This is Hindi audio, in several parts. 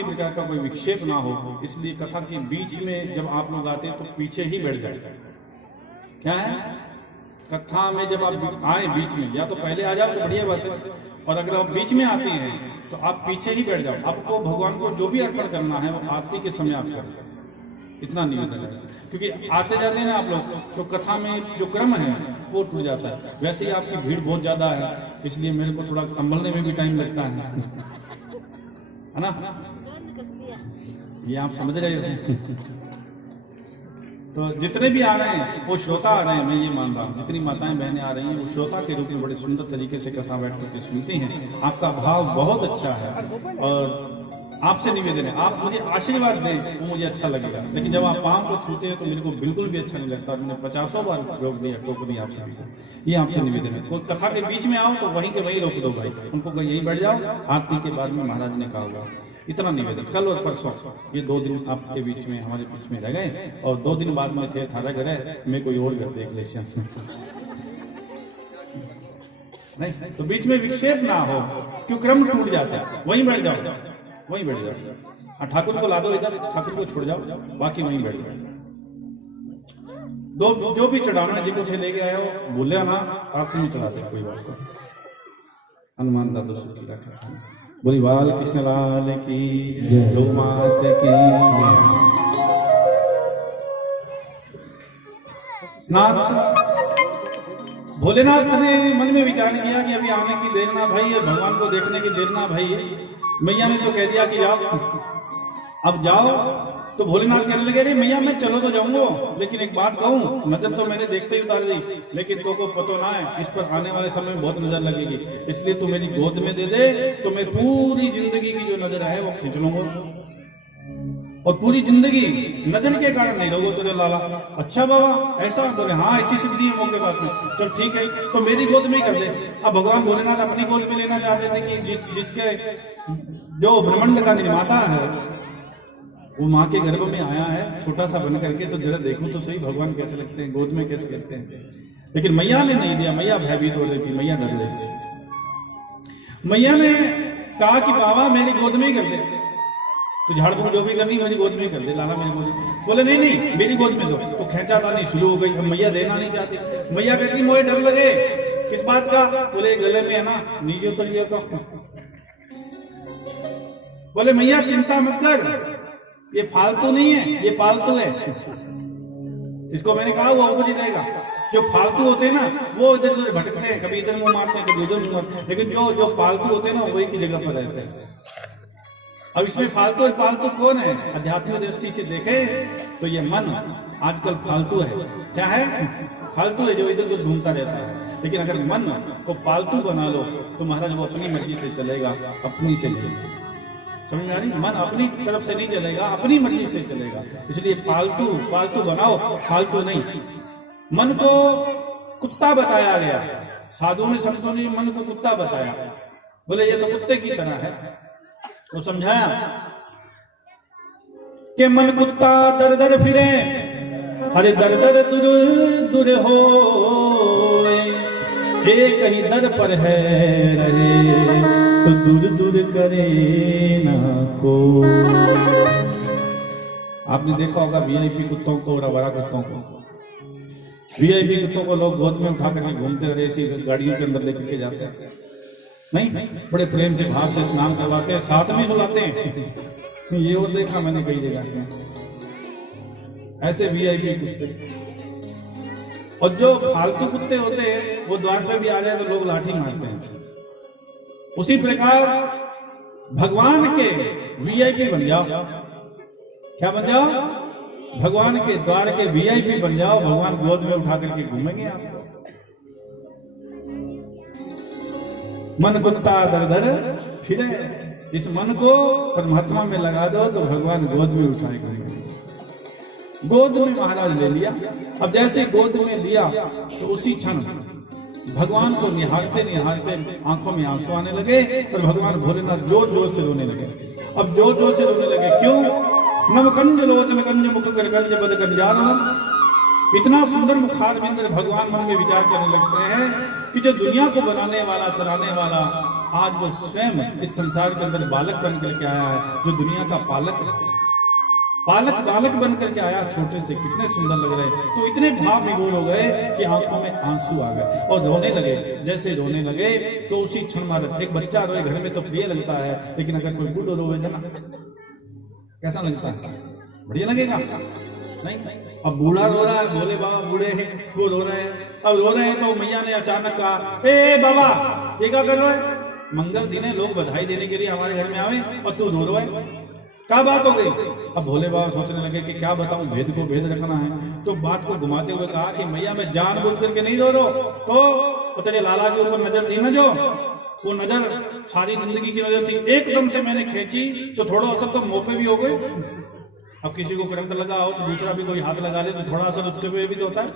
किसी प्रकार का कोई विक्षेप ना हो, इसलिए कथा के बीच में जब आप लोग आते हैं तो पीछे ही बैठ जाए। क्या है, कथा में जब आप आए बीच में, या तो पहले आ जाओ तो बढ़िया बात है, और अगर आप बीच में आते हैं तो आप पीछे ही बैठ जाओ। आपको भगवान को जो भी अर्पण करना है वो आरती के समय आप करें, इतना निवेदन है। क्योंकि आते जाते हैं ना आप लोग तो कथा में जो क्रम है वो टूट जाता है। वैसे ही आपकी भीड़ बहुत ज्यादा है, इसलिए मेरे को थोड़ा संभलने में भी टाइम लगता है ना, ये आप समझ रहे हो। तो जितने भी आ रहे हैं वो श्रोता आ रहे हैं, मैं ये मान रहा हूँ। जितनी माताएं बहनें आ रही हैं वो श्रोता के रूप में बड़े सुंदर तरीके से कथा बैठ करके सुनती हैं। आपका भाव बहुत अच्छा है और आपसे निवेदन है आप मुझे आशीर्वाद दें तो मुझे अच्छा लगेगा। लेकिन जब आप पाँव को छूते हैं तो मेरे को बिल्कुल भी अच्छा नहीं लगता। मैंने 50 बार रोक दिया, टोक दिया आप सभी को। ये आपसे निवेदन है, कोई कथा के बीच में आओ तो वहीं के वहीं रोक दो भाई, उनको यही बैठ जाओ, आरती के बाद में महाराज ने कहा होगा। इतना निवेदन। कल और परसों ये 2 दिन आपके बीच में हमारे बीच में रह गए, और 2 दिन बाद में थे थारा गए, मैं कोई और घर देख ले नहीं, तो बीच में विक्षेप ना हो, क्यों क्रम टूट जाता है। वहीं बैठ जाओ, वहीं बैठ जाओ। ठाकुर को ला दो इधर, ठाकुर को छोड़ जाओ, बाकी वहीं बैठ जाओ। जो भी चढ़ाना जिनको थे लेके आए हो, बोले ना आप नहीं चढ़ाते, कोई बात नहीं। हनुमान दादो सुखी रखा, बोली बाल कृष्ण लाल की, गौ मात की। नाथ भोलेनाथ ने मन में विचार किया कि अभी आने की देर ना भाई, भगवान को देखने की देर ना भाई। मैया ने तो कह दिया कि जाओ, अब जाओ। तो भोलेनाथ कहने लगे, अरे मैया मैं चलो तो जाऊंगा, लेकिन एक बात कहूं, नजर तो मैंने देखते ही उतार दी, लेकिन तो को पता ना है इस पर आने वाले समय में बहुत नजर लगेगी, इसलिए तू मेरी गोद में दे दे तो मैं पूरी जिंदगी की जो नजर है वो खींच लूंगा, और पूरी जिंदगी नजर के कारण नहीं रहोगे तुझे लाला। अच्छा बाबा ऐसा बोले, हाँ ऐसी सिद्धि है मौके बात में, चल ठीक है तो मेरी गोद में ही कर दे। अब भगवान भोलेनाथ अपनी गोद में लेना चाहते थे कि जिसके जो ब्रह्मांड का निर्माता है वो माँ के गर्भ में आया है छोटा सा बन करके, तो जरा देखो तो सही भगवान कैसे लगते हैं, गोद में कैसे लगते हैं। लेकिन मैया ने नहीं दिया, मैया भयभीत हो रही थी, मैया डर रही थी। मैया ने कहा कि बाबा मेरी गोद में ही कर दे, तो झाड़ फूक जो भी करनी मेरी गोद में ही कर दे, लाला मेरी गोद में। बोले नहीं नहीं मेरी गोद में दो, तो खेचातानी शुरू हो गई। मैया देना नहीं चाहती। मैया कहती मुझे डर लगे, किस बात का? बोले गले में है ना, नीचे उतर लिया तो। बोले मैया चिंता मत कर, ये फालतू नहीं है, ये पालतू है। इसको मैंने कहा वो ऊपर ही जाएगा। जो फालतू होते हैं ना वो इधर उधर भटकते हैं, कभी इधर मुंह मारते हैं, कभी उधर मुंह मारते हैं, लेकिन जो फालतू होते हैं ना वही की जगह पर रहते हैं। अब इसमें फालतू और पालतू कौन है? आध्यात्मिक दृष्टि से देखे तो ये मन आजकल फालतू है। क्या है? फालतू है, जो इधर उधर घूमता रहता है। लेकिन अगर मन को पालतू बना लो तो महाराज वो अपनी मर्जी से चलेगा, अपनी से चलेगा। समझ में आ रही? मन अपनी तरफ से नहीं चलेगा, अपनी मर्जी से चलेगा। इसलिए पालतू बनाओ, फालतू नहीं। मन को कुत्ता बताया गया, साधुओं ने संतों ने मन को कुत्ता बताया। बोले ये तो कुत्ते की तरह है, तो समझाया कि मन कुत्ता दर दर फिरे, अरे दर दर दुर दुर हो, एक ही दर पर है रहे तो दूर दूर करे ना को। आपने देखा होगा वीआईपी कुत्तों को और आवारा कुत्तों को। वीआईपी कुत्तों को लोग गोद में उठा करके घूमते रहे, ऐसी गाड़ियों के अंदर लेकर के जाते हैं, नहीं बड़े प्रेम से भाव से स्नान करवाते हैं, साथ में सुलाते हैं। ये वो देखा मैंने कई जगह ऐसे वीआईपी कुत्ते। और जो फालतू कुत्ते होते हैं वो द्वार पे भी आ जाए तो लोग लाठी मारते हैं। उसी प्रकार भगवान के वीआईपी बन जाओ। क्या बन जाओ? भगवान के द्वार के वीआईपी बन जाओ। भगवान गोद में उठा करके घूमेंगे आपको। मन कुत्ता दर दर फिरे, इस मन को परमात्मा में लगा दो तो भगवान गोद में उठाएगा। गोद में महाराज ले लिया। अब जैसे गोद में लिया तो उसी क्षण भगवान को निहारते निहारते आंखों में आंसू आने लगे और भगवान भोलेनाथ जोर जोर से रोने लगे। अब जोर जोर से रोने लगे, क्यों? नव कंज लोचन कंज मुख कर कंज बद कंजानम। इतना सुंदर मुखार बिंदर भगवान मन में विचार करने लगते हैं कि जो दुनिया को बनाने वाला, चलाने वाला, आज वो स्वयं इस संसार के अंदर बालक बन करके आया है, जो दुनिया का पालक बालक बन करके आया छोटे से। कितने सुंदर लग रहे हैं। तो इतने भाव विभोर हो गए कि आंखों में आंसू आ गए और रोने लगे। जैसे रोने लगे तो उसी क्षण मार, एक बच्चा रोए घर में तो प्रिय लगता है, लेकिन अगर कोई बूढ़ो रोए ना, कैसा लगता है? बढ़िया लगेगा नहीं? अब बूढ़ा रो रहा है, भोले बाबा बूढ़े हैं, वो रो रहे हैं। अब रो रहे हैं तो मैया ने अचानक कहा, ए बाबा ये क्या कर रहा है? मंगल दिन है, लोग बधाई देने के लिए हमारे घर में आवे और तू रो रहा है, क्या बात हो गई? अब भोले बाबा सोचने लगे कि क्या बताऊं, भेद को भेद रखना है। तो बात को घुमाते हुए कहा कि मैया मैं जानबूझ करके नहीं रो तो तेरे लाला के ऊपर नजर थी ना, जो वो नजर सारी जिंदगी की नजर थी, एकदम से मैंने खींची तो थोड़ा असर तो मुंह पे भी हो गए। अब किसी को करंट लगा हो तो दूसरा भी कोई हाथ लगा ले तो थोड़ा असर उससे भी तो होता है।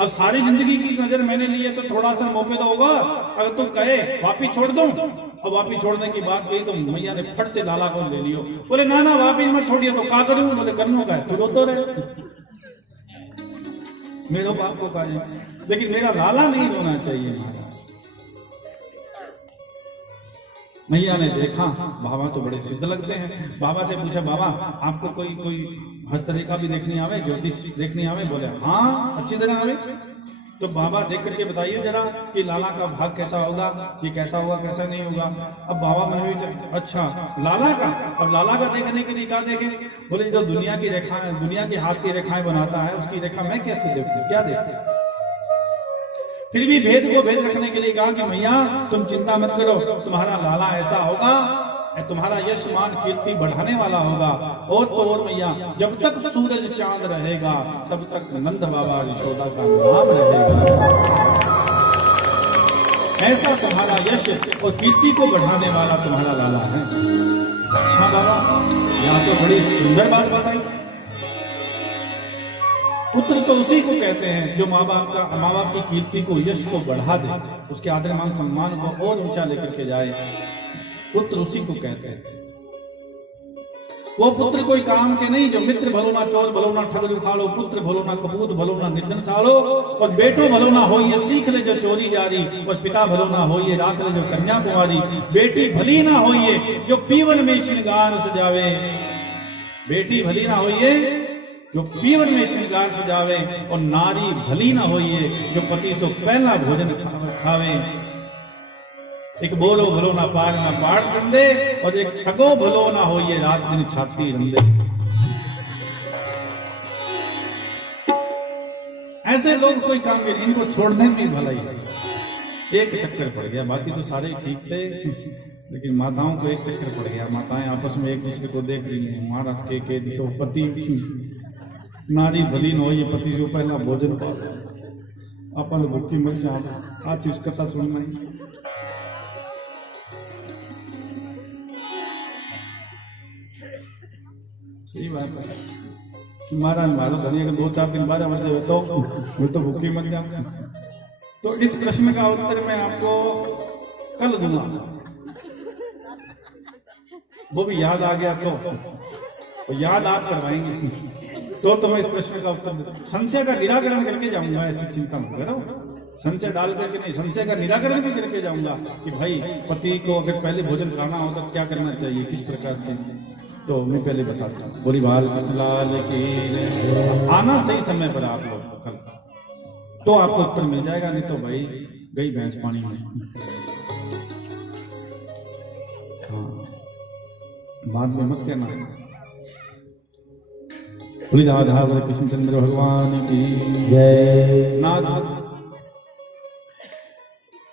अब सारी जिंदगी की नजर मैंने ली है तो थोड़ा असर मुंह पे तो होगा। अगर तू कहे वापिस छोड़ दूं, अब वापिस छोड़ने की बात कही तो मैया ने फट से लाला को ले लियो। बोले ना ना वापिस मत छोड़िए। तो क्या करूं? बोले करनो का है, तू रोतो रहे, मेरे बाप को कहा, लेकिन मेरा लाला नहीं रोना चाहिए। मैया ने देखा बाबा तो बड़े सिद्ध लगते हैं। बाबा से पूछा, बाबा आपको कोई हस्तरेखा भी देखनी आवे, ज्योतिष देखनी आवे? बोले हाँ अच्छी तरह आवे। तो बाबा देख करके बताइए जरा कि लाला का भाग कैसा होगा, ये कैसा होगा कैसा नहीं होगा। अब बाबा मन में अच्छा लाला का, अब लाला का देखने के लिए क्या देखें? बोले जो दुनिया की रेखा, दुनिया के हाथ की रेखाएं बनाता है उसकी रेखा मैं कैसे देखूं, क्या देखूं? फिर भी भेद को भेद रखने के लिए कहा कि मैया तुम चिंता मत करो, तुम्हारा लाला ऐसा होगा, तुम्हारा यश मान कीर्ति बढ़ाने वाला होगा। और तो और मैया जब तक सूरज चांद रहेगा तब तक नंद बाबा यशोदा का नाम रहेगा। ऐसा तुम्हारा यश और कीर्ति को बढ़ाने वाला तुम्हारा लाला है। अच्छा बाबा, यहाँ तो बड़ी सुंदर बात बताई। पुत्र तो उसी को कहते हैं जो माँ बाप की कीर्ति को, यश को बढ़ा दे, उसके आदर मान सम्मान को और ऊंचा लेकर के जाए। पुत्र उसी को कहते हैं। वो पुत्र कोई काम के नहीं जो मित्र भलो ना चोर भलो ना ठग उखाड़ो, पुत्र भलो ना कपूत भलो ना निर्धन साड़ो, और बेटो भलो ना हो ये सीख ले जो चोरी जारी, और पिता भलो ना हो ये राख ले जो कन्या कुमारी, बेटी भली ना हो ये जो पीवन में श्रृंगार सजावे, बेटी भली ना हो ये जो पीवन में श्रृंगार सजावे, और नारी भली ना होइए जो पति सो पहला भोजन खावे। एक बोलो भलो ना पार ना पाड़ चंदे, और एक सगो भलो ना होइए रात दिन छाती रंदे। ऐसे लोग कोई काम के, इनको छोड़ने में भलाई है। एक चक्कर पड़ गया, बाकी तो सारे ठीक थे, लेकिन माताओं को एक चक्कर पड़ गया। माताएं आपस में एक दूसरे को देख रही हैं, महाराज के दिखो पति, नारी भली न हो ये पति जो पहला भोजन पाओ, अपन भूखी मर से आज चीज कथा सुनना ही। सही बात है कि महाराज मारो धनी अगर 2-4 दिन बाद मर जाए तो मैं तो भूखी मर जाऊं। तो इस प्रश्न का उत्तर मैं आपको कल दूंगा, वो भी याद आ गया तो याद आप करवाएंगे तो मैं इस प्रश्न का उत्तर, संशय का निराकरण करके जाऊंगा। ऐसी चिंता मत करो, संशय डाल करके नहीं, संशय का निराकरण भी करके जाऊंगा कि भाई पति को अगर पहले भोजन खाना हो तो क्या करना चाहिए, किस प्रकार से, तो मैं पहले बताता हूँ। बोली बाल कृष्णलाल की। आना सही समय पर आप लोग कल, तो आपको उत्तर मिल जाएगा, नहीं तो भाई गई भैंस पानी में। हाँ, बाद में मत कहना। राधा कृष्णचंद्र भगवान की जय। नाथ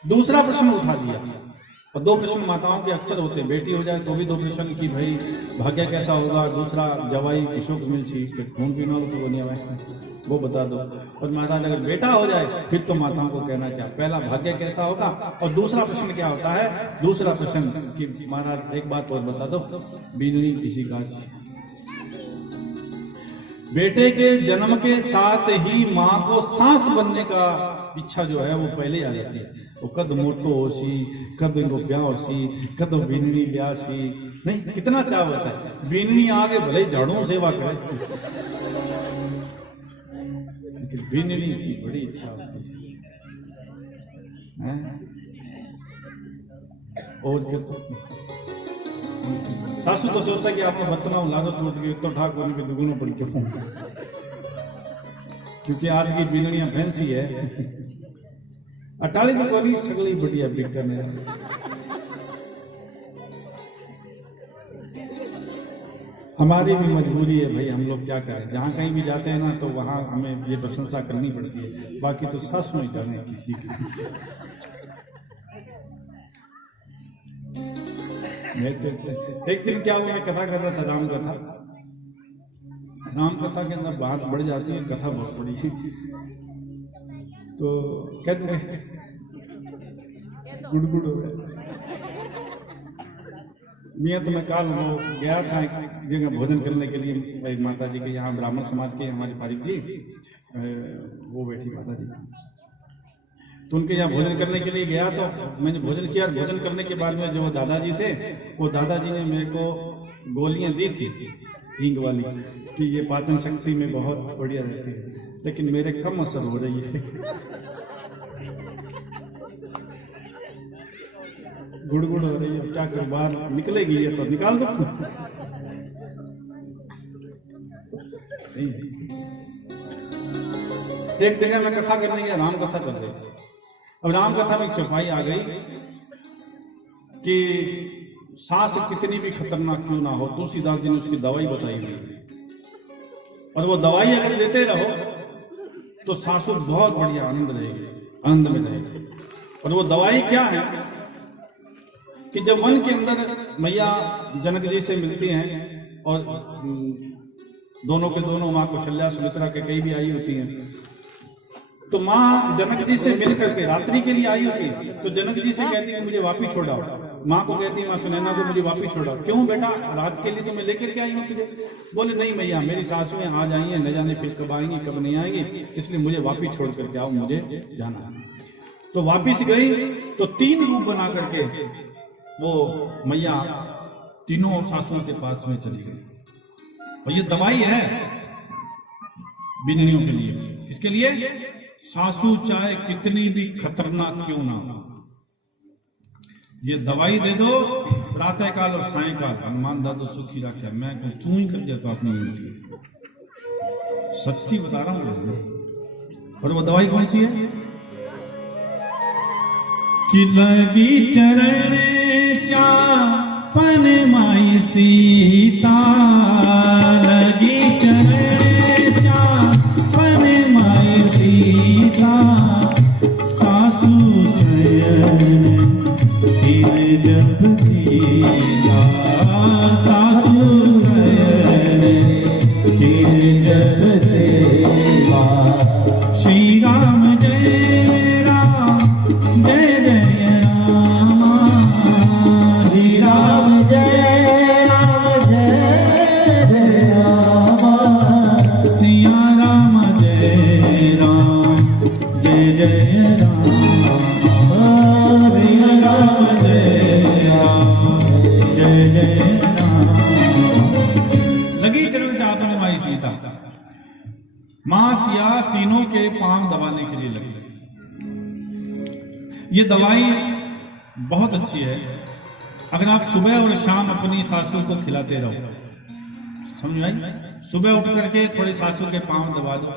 दूसरा प्रश्न उठा दिया, और 2 प्रश्न माताओं के अक्सर होते हैं। बेटी हो जाए तो भी 2 प्रश्न कि भाई भाग्य कैसा होगा, दूसरा जवाई किशोक मिलची खून पीना तो नहीं आए वो बता दो। और महाराज अगर बेटा हो जाए फिर तो माताओं को कहना क्या, पहला भाग्य कैसा होगा, और दूसरा प्रश्न क्या होता है। दूसरा प्रश्न कि महाराज एक बात और बता दो, बीननी किसी का बेटे के जन्म के साथ ही माँ को सांस बनने का इच्छा जो है वो पहले आ जाती है। वो कद मोटो होशी, कद इनको ब्याह होशी, कद बीननी ब्यासी, नहीं कितना चाह होता है। बीननी आगे भले झाड़ू सेवा करे, लेकिन बीननी की बड़ी इच्छा होती है। और क्या, सासू तो सोचता कि आपने बर्तना लादो छूट गई तो ठाकुर के दुगुनों पड़ के क्योंकि आज की बिननियां फैंसी है। अटाली तो कोई सगली बढ़िया बिक करने हमारी भी मजबूरी है भाई, हम लोग क्या करें, जहाँ कहीं भी जाते हैं ना तो वहाँ हमें ये प्रशंसा करनी पड़ती है, बाकी तो सासू नहीं करें किसी की। एक दिन क्या हुआ, मैं कथा कर रहा था, राम कथा के अंदर बात बढ़ जाती है, कथा बहुत बड़ी, तो कहते गुड़गुड़ हो गया। मैं तो मैं कल वो गया था एक जगह भोजन करने के लिए, भाई माता जी के यहाँ ब्राह्मण समाज के हमारे पारिक जी वो बैठी माता जी, तो उनके यहाँ भोजन करने के लिए गया। तो मैंने भोजन किया, भोजन करने के बाद में जो दादाजी थे, वो दादाजी ने मेरे को गोलियां दी थी हींग वाली कि ये पाचन शक्ति में बहुत बढ़िया रहती है, लेकिन मेरे कम असर हो रही है। गुड़गुड़ हो रही है, क्या कर, बाहर निकलेगी ये तो निकाल दो। एक जगह मैं कथा करने गया, राम कथा चल रही थी। अब राम कथा में चौपाई आ गई कि सांस कितनी भी खतरनाक क्यों ना हो, तुलसीदास जी ने उसकी दवाई बताई हुई है, और वो दवाई अगर देते रहो तो सांसों बहुत बढ़िया आनंद रहेगी, आनंद में रहेगी। और वो दवाई क्या है कि जब वन के अंदर मैया जनक जी से मिलती हैं, और दोनों के दोनों माँ कौशल्या सुमित्रा के कई भी आई होती हैं, तो माँ जनक जी से मिल करके रात्रि के लिए आई होती है, तो जनक जी से कहती है मुझे वापिस छोड़ाओ। माँ को कहती है माँ सुनैना को मुझे वापिस छोड़ाओ। क्यों बेटा, रात के लिए तो मैं लेकर के आई हूँ तुझे। बोले नहीं मैया, मेरी सासुएं आज आई हैं, न जाने फिर कब आएंगी कब नहीं आएंगी, इसलिए मुझे वापिस छोड़ करके आओ, मुझे जाना है। तो वापिस गई तो 3 रूप बना करके वो मैया तीनों सासुओं के पास में चली गई। और ये दवाई है बिननियों के लिए। इसके लिए सासू चाहे कितनी भी खतरनाक क्यों ना हो, ये दवाई दे दो प्रातः काल और सायंकाल, हनुमान दादो सुखी रखे। मैं तू ही कर देता अपनी उल्टी, सच्ची बता रहा हूं। और वो दवाई कौन सी है कि लगी चरण चापन माई सीता, लगी चरण चापन माई सीता, सासू शयन फिर जब सीता, सासू शयन फिर जब सेवा। श्री राम जय राम जय जय राम, श्री राम जय राम जय जय राम, सिया राम जय राम जय जय राम, सिया राम जय राम जय जय राम। लगी चरण चापन माई सीता, मां सिया तीनों के पांव दबाने के लिए लगी। ये दवाई बहुत अच्छी है, अगर आप सुबह और शाम अपनी सासू को खिलाते रहो, समझ आई? सुबह उठ करके थोड़ी सासू के पांव दबा दो,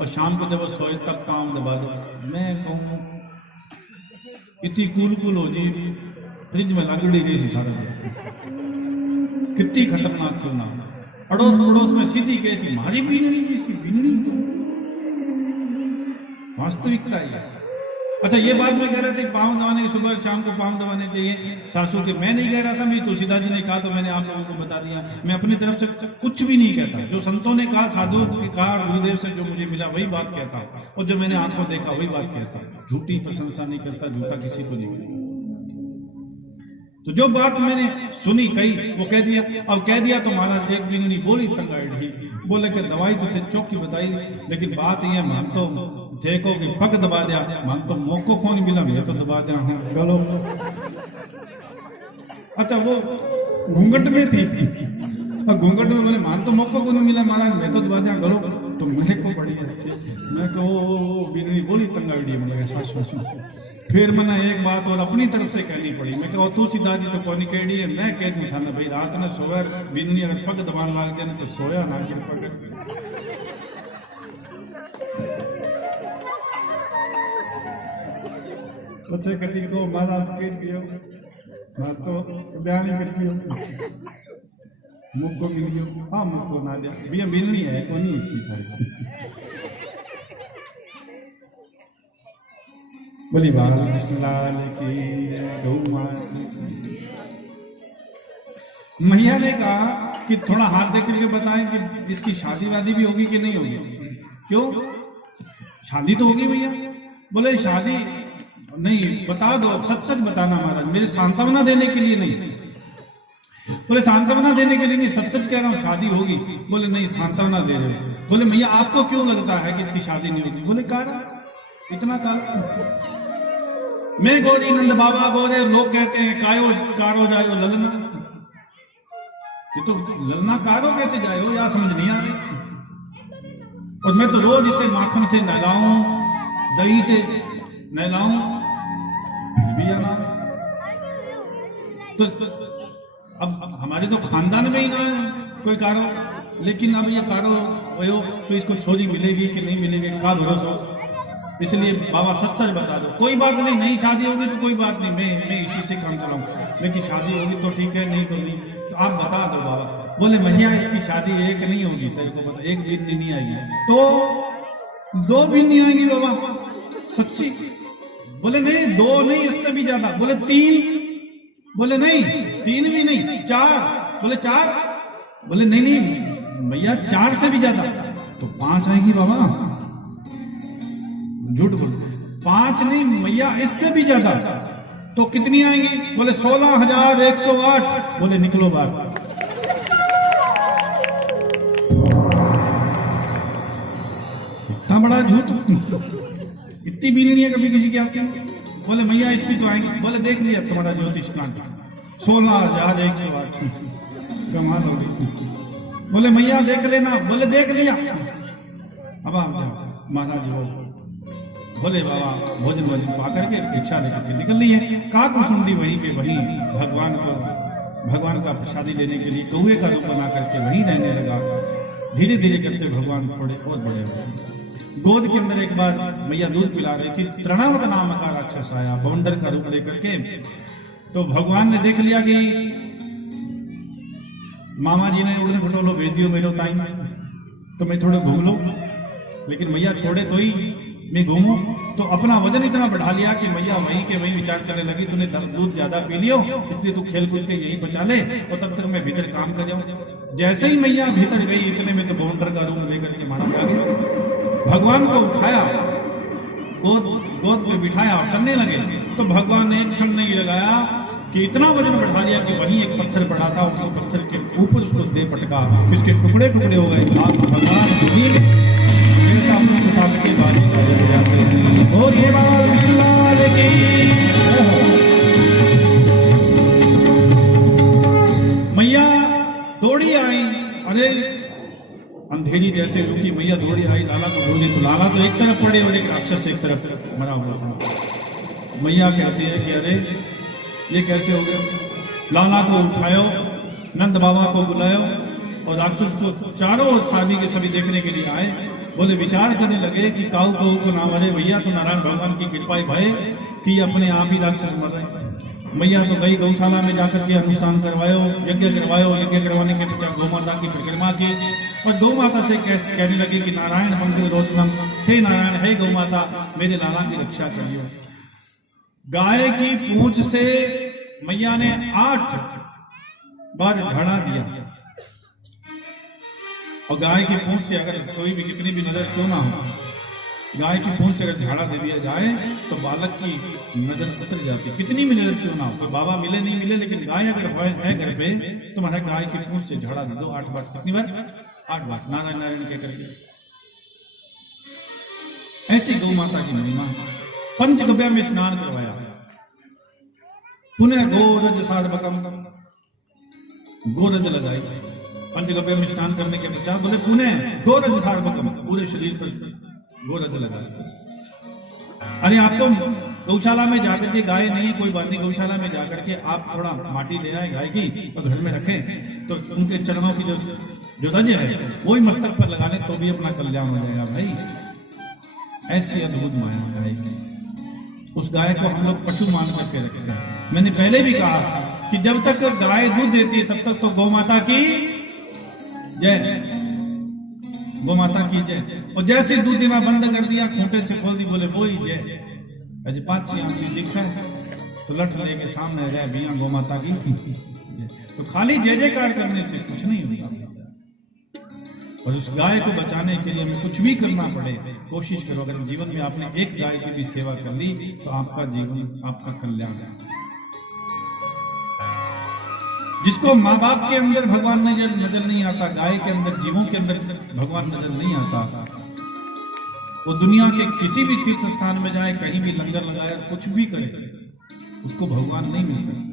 और शाम को जब वो सोए तब पांव दबा दो। मैं कहूँ इतनी कूल हो जी, फ्रिज में लगड़ी रही सी सारा दिन, कितनी खतरनाक क्यों ना, अड़ोस पड़ोस में सीधी कैसी मारी बीननी जैसी बीननी, वास्तविकता है। अच्छा ये बात मैं कह रहा था पांव दबाने, सुबह शाम को पांव दबाने चाहिए सासू के, मैं नहीं कह रहा था, मैं तुलसीदास जी ने कहा तो मैंने आप लोगों को बता दिया। मैं अपनी तरफ से कुछ भी नहीं कहता, जो संतों ने कहा, साधुओं ने कहा, गुरुदेव से जो मुझे मिला वही बात कहता, और जो मैंने आंखों देखा वही बात कहता। झूठी प्रशंसा नहीं करता, झूठा किसी को नहीं कहता। तो जो बात मैंने सुनी कही वो कह दिया। अब कह दिया तो महाराज एक दिन नहीं बोली तंगाई, बोले कि दवाई तो चौकी बताई, लेकिन बात ये हम तो देखो कि पग दबा दिया, मन तो मौको कौन मिला, मैं तो दबा दिया हूँ गलो। अच्छा वो घूंघट में थी, घूंघट में बोले मान तो मौको को नहीं मिला महाराज, मैं तो दबा दिया गलो। तो मेरे को बड़ी अच्छी, मैं को बिगड़ी बोली तंगा वीडियो में लगा सासू। फिर मैंने एक बात और अपनी तरफ से कहनी पड़ी, मैं कहा तुलसीदास जी तो कौन कही है, मैं कह दूँ था ना भाई रात ने सोया बिन्नी अगर पग दबान लाग जाए तो सोया ना गिर पग। बच्चे कटी को महाराज कह दियो मैं तो बयान ही करती हूँ मुझको मिलियो, हाँ मुझको ना दिया भैया मिलनी है को नहीं इसी तरह। बोली बाल कृष्णलाल की गौ माता। मैया ने कहा कि थोड़ा हाथ देख करके बताएं कि इसकी शादी वादी भी होगी कि नहीं होगी। क्यों शादी तो होगी भैया। बोले शादी नहीं, बता दो सच सच बताना महाराज, मेरे सांत्वना देने के लिए नहीं। बोले सांत्वना देने के लिए नहीं, सच सच कह रहा हूँ शादी होगी। बोले नहीं सांत्वना दे रहे हो। बोले मैया आपको क्यों लगता है कि इसकी शादी नहीं होगी। बोले कारण इतना कारण मैं गोरी नंद बाबा गोरे, लोग कहते हैं कायो कारो जायो ललना, ये तो ललना कारो कैसे जायो या समझ नहीं आ रही। और मैं तो रोज इसे माखन से नहलाऊं दही से नहलाऊं भी आना। तो अब हमारे तो खानदान में ही ना है कोई कारो, लेकिन अब ये कारो हो तो इसको छोरी मिलेगी कि नहीं मिलेगी का भरोसा। इसलिए बाबा सच सच बता दो, कोई बात नहीं, नहीं शादी होगी तो कोई बात नहीं, मैं इसी से काम चलाऊं, लेकिन शादी होगी तो ठीक है, नहीं तो नहीं, तो आप बता दो बाबा। बोले मैया इसकी शादी एक नहीं होगी, तेरे को पता एक दिन नहीं आएगी तो 2 भी नहीं आएंगी बाबा सच्ची। बोले नहीं 2 नहीं इससे भी ज्यादा। बोले 3। बोले नहीं 3 भी नहीं 4। बोले 4। बोले नहीं नहीं भैया 4 से भी ज्यादा। तो 5 आएगी बाबा, झूठ बोल 5 नहीं मैया इससे भी ज्यादा। तो कितनी आएंगी। बोले 16,108। बोले निकलो बाहर। इतना बड़ा झूठ, इतनी भी नहीं है कभी किसी की आती। बोले मैया इसकी तो आएंगी। बोले देख लिया तुम्हारा ज्योतिष कांड 16,108 कमाल हो गई। बोले मैया देख लेना। बोले देख लिया। अब आप जाओ महाराज हो। बोले बाबा भोजन वोजन पा करके भिक्षा लेकर के निकल ली है। काकुसुंडी वहीं पे वहीं भगवान का प्रसादी लेने के लिए कौए का रूप बना करके वहीं रहने लगा। धीरे धीरे करते भगवान थोड़े और बड़े हुए। गोद के अंदर एक बार मैया दूध पिला रही थी, तृणावत नाम का राक्षस आया बवंडर का रूप लेकर के। तो भगवान ने देख लिया कि मामा जी ने उड़ने फटोलो भेज दियो मेरे टाइम, तो मैं थोड़े घूम लूं, लेकिन मैया छोड़े तो ही मैं घूमूं। तो अपना वजन इतना बढ़ा लिया कि मैया वहीं के वहीं विचार करने लगी, तूने दूध ज्यादा पी लियो इसलिए तू खेल कूद के यहीं बचा ले और तब तक मैं भीतर काम कर जाऊं। जैसे ही मैया भीतर गई इतने में तो बाउंडर का रूप लेकर के महाराज आ गया। भगवान को उठाया, गोद पे बिठाया और चलने लगे। तो भगवान ने क्षण नहीं लगाया कि इतना वजन बढ़ा लिया कि वहीं एक पत्थर पड़ा था, उसी पत्थर के ऊपर उसको दे पटका, उसके टुकड़े टुकड़े हो गए। भगवान के बाद और ये बाल विश्वनाथ की मैया दौड़ी आई। अरे अंधेरी जैसे रुकी मैया दौड़ी आई, लाला को ढूंढी तो लाला तो एक तरफ पड़े और एक राक्षस एक तरफ मरा हुआ था। मैया कहती है कि अरे ये कैसे हो गया। लाला को उठायो, नंद बाबा को बुलायो और राक्षस को चारों ओर सभी के सभी देखने के लिए आए। बोले विचार करने लगे कि काऊ काऊ को ना मरे भैया, तो नारायण भगवान की कृपा भय कि अपने आप ही राक्षस मर रहे। मैया तो गई गौशाला में जाकर के अनुष्ठान करवायो, यज्ञ करवायो। यज्ञ करवाने के पीछे गौ माता की परिक्रमा की और गौ माता से कहने लगी कि नारायण मंदिर रोचनम, हे नारायण हे गौ माता मेरे लाला की रक्षा करियो। गाय की पूंछ से मैया ने 8 बार घड़ा दिया और गाय की पूंछ से अगर कोई भी कितनी भी नजर क्यों ना हो, गाय की पूंछ से अगर झाड़ा दे दिया जाए तो बालक की नजर उतर जाती, कितनी भी नजर क्यों ना हो। कोई बाबा मिले नहीं मिले, लेकिन गाय अगर है घर पे तो हमारे गाय की पूंछ से झाड़ा दे दो 8 बार। कितनी बार 8 बार नारायण नारायण कह करके। ऐसी गौ माता की महिमा। पंचगव्य में स्नान करवाया, पुनः गोरज साधकम, गोरज लगाई पंचगव्य में स्नान करने के पश्चात बोले पुणे गोरज सार्वभौम, पूरे शरीर पर गोरज लगा। अरे आप तो गौशाला में जाकर के, गाय नहीं कोई बात नहीं, गौशाला में जाकर के आप थोड़ा माटी ले आए गाय की और घर में रखें तो उनके चरणों की जो रज है वही मस्तक पर लगा ले तो भी अपना कल्याण हो जाएगा भाई। ऐसी अद्भुत माया गाय की। उस गाय को हम लोग पशु मान करके रखते हैं। मैंने पहले भी कहा कि जब तक गाय दूध देती है तब तक तो गौ माता की जय, गौ माता की जय। और जैसे दूध देना बंद कर दिया, खूंटे से खोल दी, बोले वो ही जय। अजय पांच आंखी दिखा तो लठ लेके सामने रहे भैया गौ माता की। तो खाली जय जयकार करने से कुछ नहीं होता। और उस गाय को बचाने के लिए हमें कुछ भी करना पड़े, कोशिश करो। अगर जीवन में आपने एक गाय की भी सेवा कर ली तो आपका जीवन, आपका कल्याण है। जिसको माँ बाप के अंदर भगवान नजर नहीं आता, गाय के अंदर, जीवों के अंदर भगवान नजर नहीं आता, वो दुनिया के किसी भी तीर्थ स्थान में जाए, कहीं भी लंगर लगाए, कुछ भी करे, उसको भगवान नहीं मिल सकता।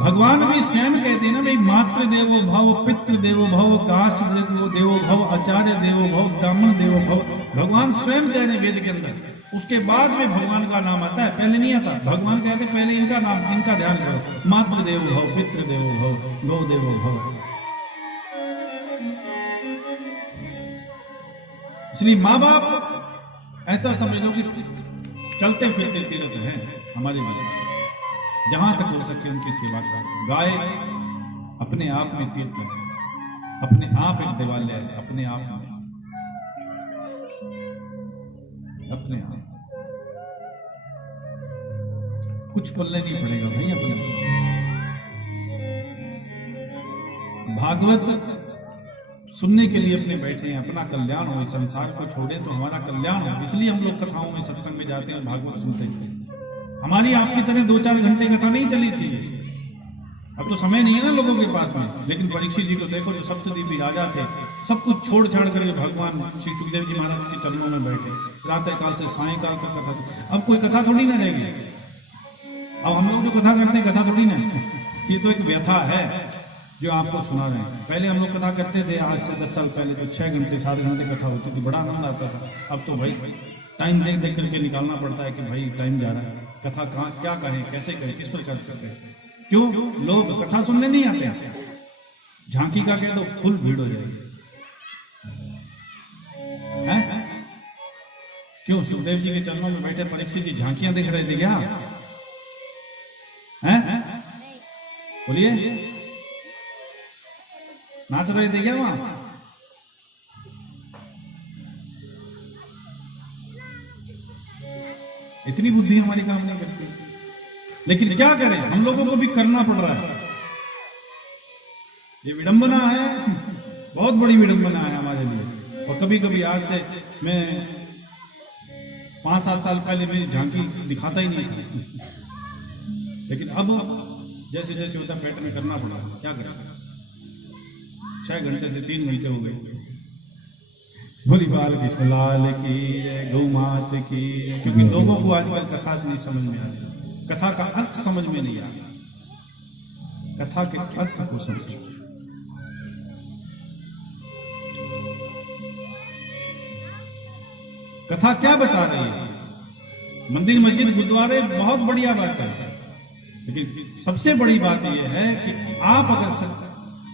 भगवान भी स्वयं कहते हैं ना भाई, मातृ देवो भव, पितृ देवो भव, काष्ठ देवो भव, आचार्य देवो भव, ब्राह्मण देवो भव। भगवान स्वयं कह रहे वेद के अंदर। उसके बाद में भगवान का नाम आता है, पहले नहीं आता। भगवान कहते पहले इनका नाम, इनका ध्यान करो। मातृ देवो भव, पितृ देवो भव, गौ देवो भव। इसलिए माँ बाप ऐसा समझ लो कि चलते फिरते तीर्थ हैं हमारे लिए। जहां तक हो सके उनकी सेवा करें। गाय अपने आप में तीर्थ है, अपने आप एक देवालय है, अपने आप में, अपने आप कुछ पल्ले नहीं पड़ेगा भाई अपने। भागवत सुनने के लिए अपने बैठे हैं, अपना कल्याण हो, इस संसार को छोड़े तो हमारा कल्याण हो। इसलिए हम लोग कथाओं में, सत्संग में जाते हैं, भागवत सुनते हैं। हमारी आपकी तरह 2-4 घंटे कथा नहीं चली थी। अब तो समय नहीं है ना लोगों के पास में। लेकिन परीक्षित जी को देखो, जो सप्तद्वीपी राजा थे, सब कुछ छोड़ छाड़ करके भगवान श्री सुखदेव जी महाराज के चरणों में बैठे, प्रातः काल से सायंकाल तक कथा। अब कोई कथा थोड़ी ना रहेगी। अब हम लोग जो कथा करते हैं, कथा थोड़ी ना, ये तो एक व्यथा है जो आपको सुना रहे हैं। पहले हम लोग कथा करते थे, आज से 10 साल पहले तो 6 घंटे 7 घंटे कथा होती थी, बड़ा आनंद आता था। अब तो भाई टाइम देख देख करके निकालना पड़ता है कि भाई टाइम जा रहा है, कथा कहाँ, क्या करें, कैसे करें, किस पर कर सकते हैं। क्यों? लोग कथा सुनने नहीं आते हैं। झांकी का कह दो, फुल भीड़ हो जाएगी। क्यों? सुखदेव जी के चरणों में बैठे परीक्षित जी झांकियां दिख रहे थे क्या? बोलिए, नाच रहे थे क्या वहां? इतनी बुद्धि हमारी काम नहीं करती। लेकिन क्या करें, हम लोगों को भी करना पड़ रहा है। ये विडंबना है, बहुत बड़ी विडंबना है हमारे लिए। और कभी कभी, आज से मैं 5-7 साल पहले मेरी झांकी दिखाता ही नहीं था, लेकिन अब जैसे जैसे होता पैटर्न में करना पड़ा। क्या करें, 6 घंटे से 3 घंटे हो गए। बोली बाल कृष्ण लाल की, गौ मात की। क्योंकि लोगों को आजकल कथा नहीं समझ में आ रही, कथा का अर्थ समझ में नहीं आ रहा। कथा के अर्थ को समझो। कथा क्या बता रही है? मंदिर, मस्जिद, गुरुद्वारे बहुत बढ़िया बात है, लेकिन सबसे बड़ी बात यह है कि आप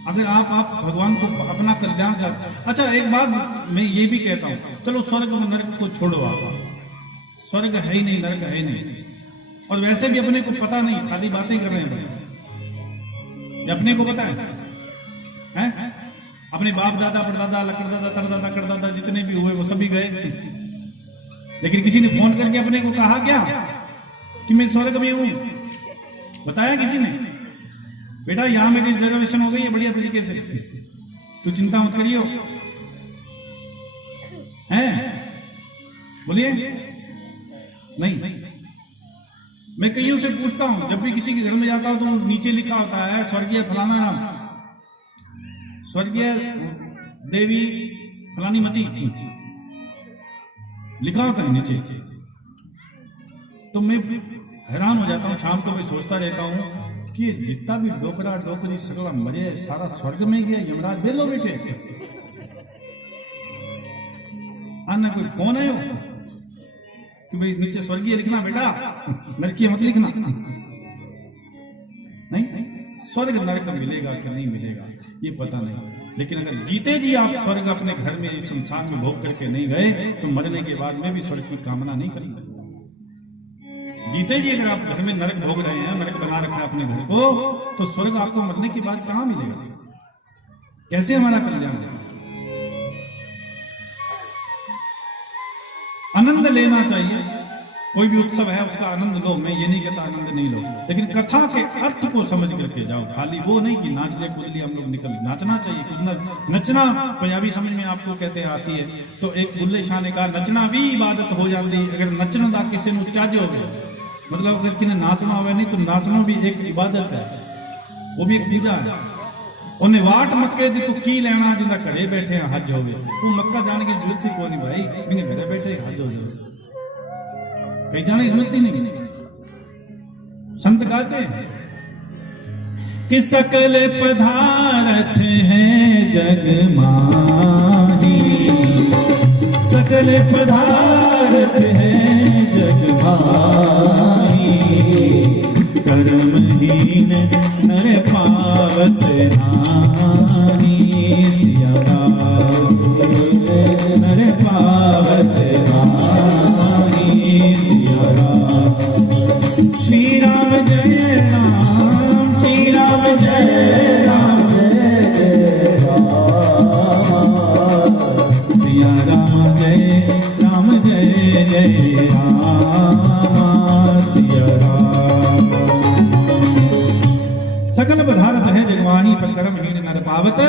अगर आप भगवान को, अपना कल्याण चाहते हैं। अच्छा, एक बात मैं ये भी कहता हूं, चलो स्वर्ग और नरक को छोड़ो। आप स्वर्ग है ही नहीं, नरक है ही नहीं, और वैसे भी अपने को पता नहीं, खाली बातें कर रहे हैं। अपने को पता है? अपने बाप दादा, परदादा, लकड़दादा, तरदादा, करदादा जितने भी हुए वो सभी गए। लेकिन किसी ने फोन करके अपने को कहा क्या कि मैं स्वर्ग में हूं? बताया किसी ने? बेटा यहां मेरी रिजर्वेशन हो गई है बढ़िया तरीके से, तू चिंता मत करियो। हैं? बोलिए। नहीं, मैं कईयों से पूछता हूं, जब भी किसी के घर में जाता हूं तो नीचे लिखा होता है स्वर्गीय फलाना नाम, स्वर्गीय देवी फलानी मती, लिखा होता है नीचे। तो मैं हैरान हो जाता हूं। शाम को मैं सोचता रहता हूं कि जितना भी डोकरा डोकरी सगला मरे सारा स्वर्ग में गया। यमराज बेलो बेटे आना कोई फोन है कि भाई नीचे स्वर्गीय लिखना बेटा, नरकीय मत लिखना। नहीं, स्वर्ग नरक मिलेगा कि नहीं मिलेगा ये पता नहीं, लेकिन अगर जीते जी आप स्वर्ग अपने घर में इस संसार में भोग करके नहीं गए तो मरने के बाद में भी स्वर्ग की कामना नहीं करेंगे। जीते जी अगर आप घर में नरक भोग रहे हैं, नरक बना रखा है अपने घर को, तो स्वर्ग आपको मरने के बाद कहां मिलेगा? कैसे हमारा कल्याण होगा? आनंद लेना चाहिए, कोई भी उत्सव है उसका आनंद लो, मैं ये नहीं कहता आनंद नहीं लो, लेकिन कथा के अर्थ को समझ करके जाओ। खाली वो नहीं कि नाच ले कूद लिए हम लोग निकल, नाचना चाहिए, कूदना, नचना पंजाबी समझ में आपको कहते आती है तो एक बुल्ले शाह ने कहा नचना भी इबादत हो जाती। अगर नचना दा किसी को चाज हो गया, मतलब अगर किन्हें नाचना हो नहीं तो नाचना भी एक इबादत है, वो भी एक पूजा है। उन्हें वाट मक्के दी तो की लेना जिंदा घरे बैठे हैं हज हो गए, वो मक्का जाने की जरूरत ही कोई नहीं भाई, घरे बैठे हज हो जाए, कहीं जाने की जरूरत ही नहीं। संत गाते हैं कि सकल पदार्थ है जग माही, सकल पदार्थ है जग माही, कर्महीन नर पावत नाही, सिया राम नर पावत नाही, सिया राम। श्री राम जय राम, श्री राम जय राम, जय राम, सिया राम जय राम, जय जय राम, सिया राम। सकल पदार्थ है जगवानी पर कर्महीन नर पावत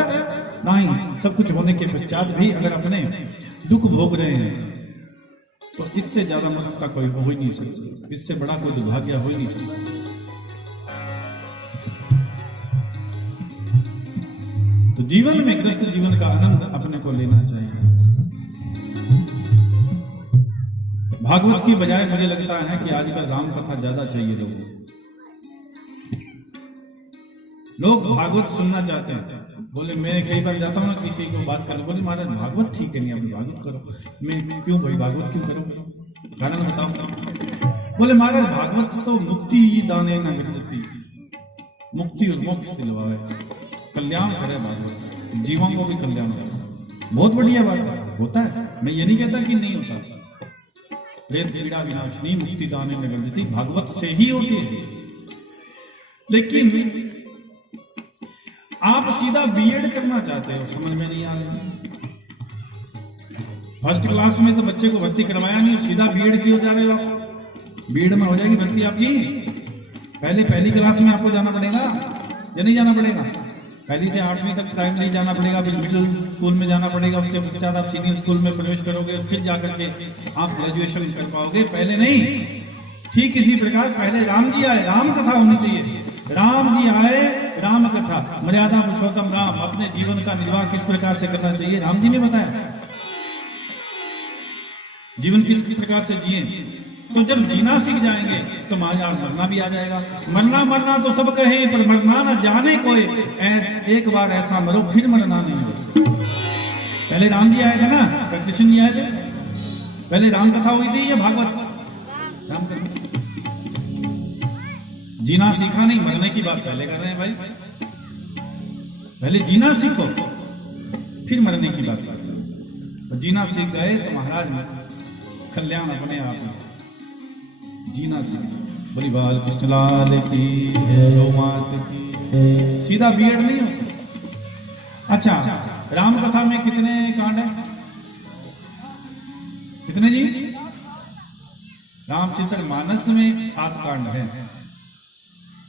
नहीं। सब कुछ होने के पश्चात भी अगर अपने दुख भोग रहे हैं तो इससे ज्यादा मनुष्यता कोई हो ही नहीं सकती, इससे बड़ा कोई दुर्भाग्य हो ही नहीं सकता। तो जीवन में ग्रस्त जीवन का आनंद अपने को लेना चाहिए। भागवत की बजाय मुझे लगता है कि आजकल राम कथा ज्यादा चाहिए लोग भागवत सुनना चाहते हैं। बोले मैं कई बार जाता हूँ ना किसी को बात करने, बोले महाराज भागवत ठीक है नहीं, आप भागवत करो। मैं क्यों भाई भागवत क्यों करो, कारण बताओ। बोले महाराज भागवत तो मुक्ति दाने न विद्यति, मुक्ति और मोक्ष दिलवाए, कल्याण करे भागवत, जीवों को भी कल्याण करे। बहुत बढ़िया बात है, होता है, मैं ये नहीं कहता कि नहीं होता। प्रेत पीड़ा विनाशिनी मुक्ति दाने न विद्यति भागवत से ही होती है। लेकिन आप सीधा बीएड करना चाहते हो, समझ में नहीं आ रहा। फर्स्ट क्लास में तो बच्चे को भर्ती करवाया नहीं, सीधा बीएड क्यों जा रहे हो आप? बीएड में हो जाएगी भर्ती आपकी, पहले पहली क्लास में आपको जाना पड़ेगा या नहीं जाना पड़ेगा? पहली से 8वीं तक प्राइमरी जाना पड़ेगा, फिर मिडिल स्कूल में जाना पड़ेगा, उसके पश्चात आप सीनियर स्कूल में प्रवेश करोगे, फिर जाकर के आप ग्रेजुएशन कर पाओगे, पहले नहीं। ठीक इसी प्रकार पहले राम जी आए, राम कथा होनी चाहिए। राम जी आए, राम कथा, मर्यादा पुरुषोत्तम राम, अपने जीवन का निर्वाह किस प्रकार से करना चाहिए राम जी ने बताया। जीवन किस प्रकार से जिए, तो जब जीना सीख जाएंगे तो मरना भी आ जाएगा। मरना तो सब कहे पर मरना न जाने कोई, एक बार ऐसा मरो फिर मरना नहीं हो। पहले राम जी आए थे ना, कृष्ण जी आए थे, पहले राम कथा हुई थी या भागवत? राम कथा। जीना सीखा नहीं, मरने की बात पहले कर रहे हैं भाई। पहले जीना सीखो फिर मरने की बात कर रहे हो। जीना सीख गए तो महाराज कल्याण अपने आप में। जीना सीख, बोली बाल कृष्ण लाल की गौ मात की। सीधा बीएड नहीं होता। अच्छा, राम कथा में कितने कांड हैं? कितने जी? रामचरित मानस में 7 कांड हैं,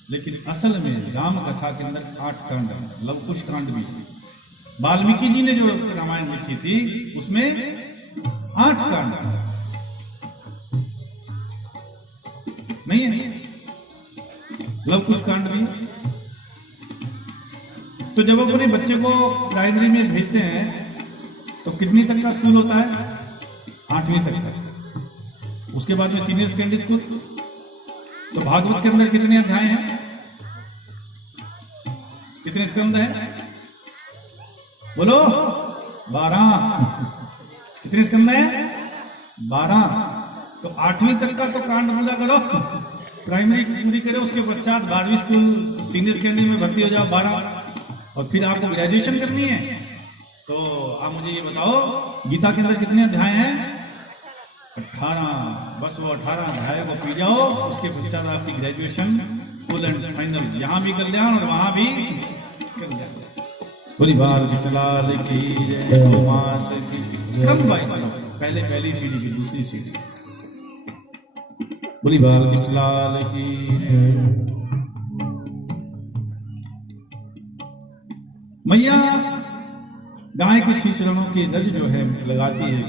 लेकिन असल में राम कथा के अंदर 8 कांड है, लव कुश कांड भी। वाल्मीकि जी ने जो रामायण लिखी थी उसमें 8 कांड नहीं है, लव कुश कांड भी। तो जब अपने बच्चे को प्राइमरी में भेजते हैं तो कितनी तक का स्कूल होता है? 8वीं तक का। उसके बाद में सीनियर सेकेंडरी स्कूल। तो भागवत के अंदर कितने अध्याय हैं? कितने स्कंद हैं? बोलो 12। कितने स्कंद हैं? 12। तो 8वीं तक का तो कांड पूरा करो, प्राइमरी पूरी करो, उसके पश्चात 12वीं स्कूल सीनियर सेकेंडरी में भर्ती हो जाओ 12, और फिर आपको ग्रेजुएशन करनी है। तो आप मुझे ये बताओ गीता के अंदर कितने अध्याय हैं? 18। बस वो 18 अध्याय को पी जाओ, उसके पश्चात आपकी ग्रेजुएशन फुल एंड फाइनल, यहाँ भी कल्याण और वहां भी कल्याण। पूरी बार की चला की क्रम बाई चलो, पहले पहली सीढ़ी की दूसरी सीढ़ी। पूरी बार की चला की मैया गाय के शीशरणों के रज जो है लगाती है,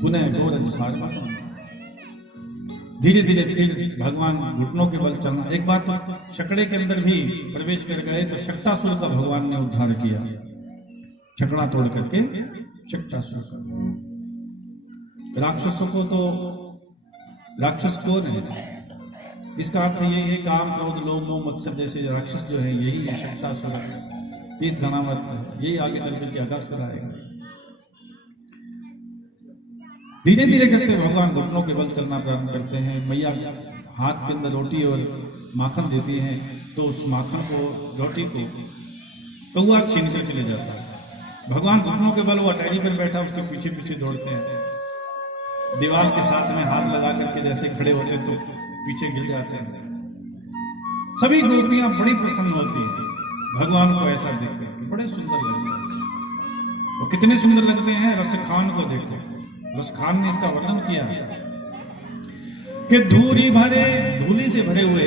पुनः गोरज साधना। धीरे धीरे फिर भगवान घुटनों के बल चलना। एक बात तो छकड़े के अंदर भी प्रवेश कर गए तो शक्तासुर का भगवान ने उद्धार किया, छकड़ा तोड़ करके शक्तासुर का। राक्षसों को तो राक्षस कौन है? इसका अर्थ ये है काम क्रोध लोभ मोह मत्सर जैसे राक्षस जो है यही है शक्तासुर, ये धनामत है, यही आगे चल करके अगासुर आएगा। धीरे धीरे करते भगवान घुटनों के बल चलना प्रारंभ करते हैं। मैया हाथ के अंदर रोटी और माखन देती हैं, तो उस माखन को रोटी को कौआ छीन कर चले जाता है। भगवान घुटनों के बल, वो अटैरी पर बैठा उसके पीछे पीछे दौड़ते हैं, दीवार के साथ में हाथ लगा करके जैसे खड़े होते तो पीछे गिर जाते हैं। सभी गोपियां बड़ी प्रसन्न होती हैं भगवान को ऐसा देखते हैं, बड़े सुंदर लगते हैं। वो कितने सुंदर लगते हैं, रसखान को देखो। रसखान ने इसका वर्णन किया कि धूरी भरे, धूली से भरे हुए,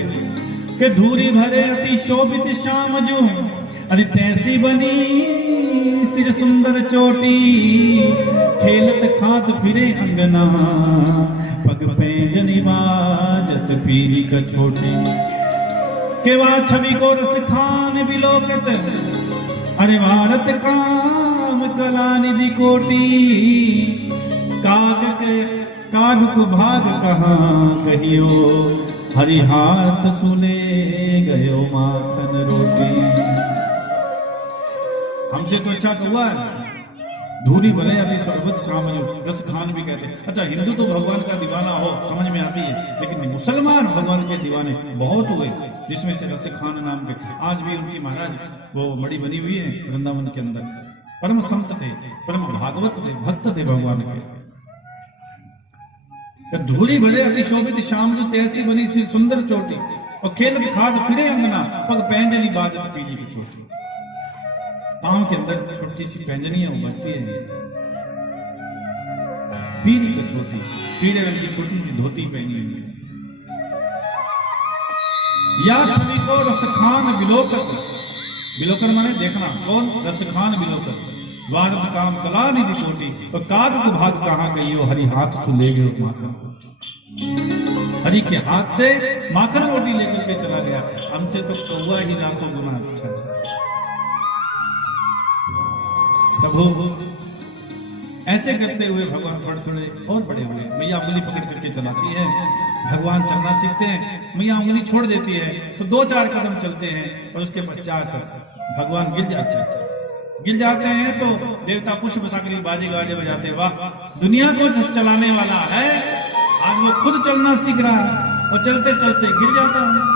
कि धूरी भरे अति शोभित श्याम जो, अरे तैसी बनी सिर सुंदर चोटी, खेलत खात फिरे अंगना, पग पैंजनी बाजत पीरी का छोटी। के वा छवि को रसखान बिलोकत, अरे भारत काम कला निधि कोटि। काग को भाग कहाँ कहियो, हरि हाथ सुने गयो माखन रोटी। हमसे तो अच्छा तो हुआ है, धूरी भले अति सर्वत श्याम जो, रसखान भी कहते हैं। अच्छा, हिंदू तो भगवान का दीवाना हो समझ में आती है, लेकिन मुसलमान भगवान के दीवाने बहुत हुए, जिसमें से रसखान नाम के आज भी उनकी महाराज वो मड़ी बनी हुई है वृंदावन के अंदर। परम संत थे, परम भागवत थे, भक्त थे भगवान के। धूरी भले अति शोभित श्याम जो, तैसी बनी सी सुंदर चोटी, और खेलत खाद फिरे अंगना, पग पैंजनी बाजत पीली की चोटी। पांव के अंदर छोटी सी पैंजनी है, वो बजती है, पीली की छोटी, पीले रंग की छोटी सी धोती पहनी हुई है। या छवि को रसखान बिलोकत, बिलोकर माने देखना, कौन? रसखान बिलोकर, वारद काम कला निधि कोटि, और काग को भाग कहाँ गई हो, हरि हाथ से ले गए माखन। हरि के हाथ से माखन रोटी लेकर के चला गया। हमसे तो कौवा ही लाखों गुना अच्छा। प्रभु ऐसे करते हुए भगवान थोड़े थोड़े और बड़े हुए। मैया उंगली पकड़ करके चलाती है, भगवान चलना सीखते हैं। मैया उंगली छोड़ देती है तो 2-4 कदम चलते हैं, और उसके पश्चात भगवान गिर जाते हैं। गिर जाते हैं तो देवता पुष्प साकरी बाजे गाजे बजाते, वाह दुनिया को चलाने वाला है, आज वो खुद चलना सीख रहा है, और चलते चलते गिर जाता है।